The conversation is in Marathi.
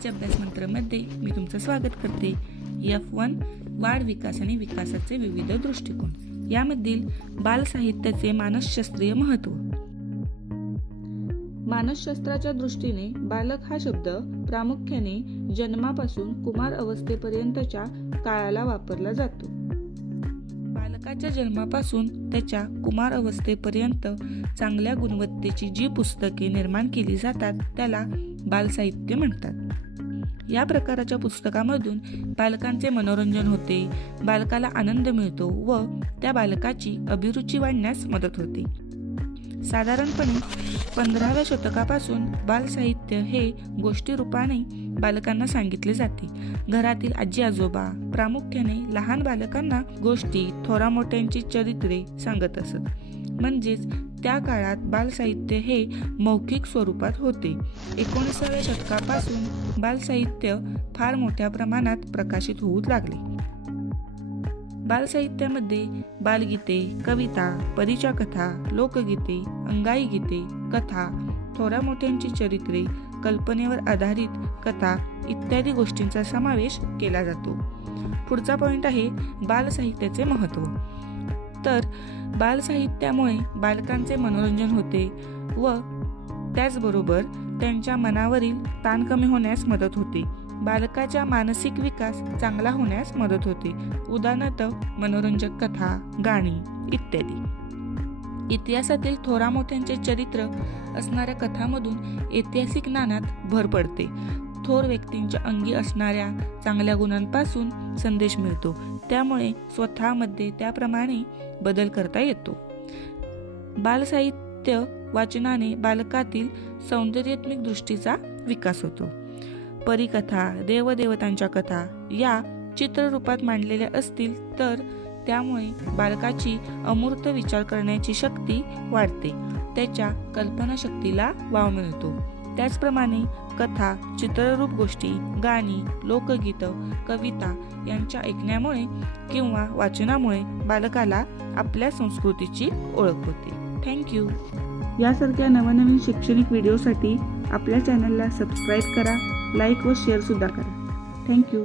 आज अभ्यास मंत्रामध्ये मी तुमचं स्वागत करते. एफ वन वाढ विकास आणि विकासाचे विविध दृष्टिकोन. यामधील बालसाहित्याचे मानसशास्त्रीय महत्त्व. मानसशास्त्राच्या दृष्टीने बालक हा शब्द प्रामुख्याने जन्मापासून कुमार अवस्थेपर्यंतच्या काळाला वापरला जातो. बालकाच्या जन्मापासून त्याच्या कुमार अवस्थेपर्यंत चांगल्या गुणवत्तेची जी पुस्तके निर्माण केली जातात त्याला बालसाहित्य म्हणतात. या प्रकाराच्या पुस्तकामधून बालकांचे मनोरंजन होते बालकाला आनंद मिळतो व त्या बालकाची अभिरुची वाढण्यास मदत होते. साधारणपणे पंधराव्या शतकापासून बालसाहित्य हे गोष्टी रूपाने बालकांना सांगितले जाते. घरातील आजी आजोबा प्रामुख्याने लहान बालकांना गोष्टी थोरा मोठ्यांची चरित्रे सांगत असत. म्हणजेच त्या काळात बालसाहित्य हे मौखिक स्वरूपात होते. एकोणीसाव्या शतकापासून बालसाहित्य फार मोठ्या प्रमाणात प्रकाशित होऊ लागले. बालसाहित्यामध्ये बालगीते कविता परीच्या कथा लोकगीते अंगाई गीते कथा थोड्या मोठ्यांची चरित्रे कल्पनेवर आधारित कथा इत्यादी गोष्टींचा समावेश केला जातो. पुढचा पॉईंट आहे बालसाहित्याचे महत्त्व तर बालसाहित्यामुळे बालकांचे मनोरंजन होते व त्याचबरोबर त्यांच्या मनावरील ताण कमी होण्यास मदत होते. बालकाच्या मानसिक विकास चांगला होण्यास मदत होते. उदाहरणार्थ मनोरंजक कथा गाणी इत्यादी. इतिहासातील थोरा मोठ्यांचे चरित्र असणाऱ्या कथामधून ऐतिहासिक ज्ञानात भर पडते. थोर व्यक्तींच्या अंगी असणाऱ्या चांगल्या गुणांपासून संदेश मिळतो. त्यामुळे स्वतःमध्ये त्याप्रमाणे बदल करता येतो. बालसाहित्य वाचनाने बालकातील सौंदर्यात्मक दृष्टीचा विकास होतो. परीकथा देवदेवतांच्या कथा या चित्ररूपात मांडलेल्या असतील तर त्यामुळे बालकाची अमूर्त विचार करण्याची शक्ती वाढते. त्याच्या कल्पनाशक्तीला वाव मिळतो. त्याचप्रमाणे कथा चित्ररूप गोष्टी गाणी लोकगीतं कविता यांच्या ऐकण्यामुळे किंवा वाचनामुळे बालकाला आपल्या संस्कृतीची ओळख होते. थँक्यू यासारख्या नवनवीन शैक्षणिक व्हिडिओसाठी आपल्या चॅनलला सबस्क्राईब करा. लाईक व शेअरसुद्धा करा. थँक्यू.